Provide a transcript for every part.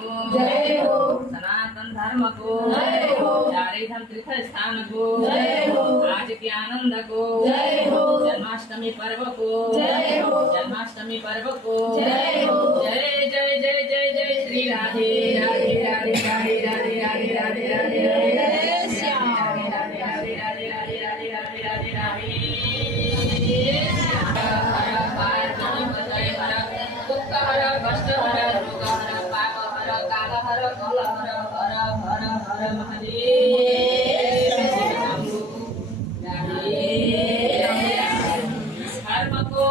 को जय हो। सनातन धर्म को जय हो। चारिधाम तीर्थ स्थान को जय हो। आज के आनंद को जय हो। जन्माष्टमी पर्व को जय हो। जन्माष्टमी पर्व को जय हो। जय जय जय जय जय श्री राधे राधे राधे राधे राधे राधे राधे राधे राधे जय श्याम। राधे राधे राधे राधे राधे राधे राधे राधे राधे हर पार्वती पतये हर दुःख हर कष्ट हर रोग हर पाप हर काल हर कल हर हर हर हर महादेव धर्म को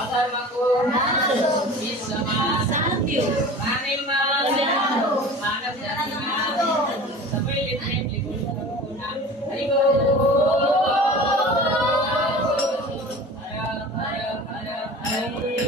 अधर्म को विश्वमा शांति हो। मानव जातिमा सबैले प्रेमले गुरुको नाम हरि बोल। हर हर हर हरे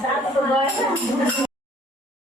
Satu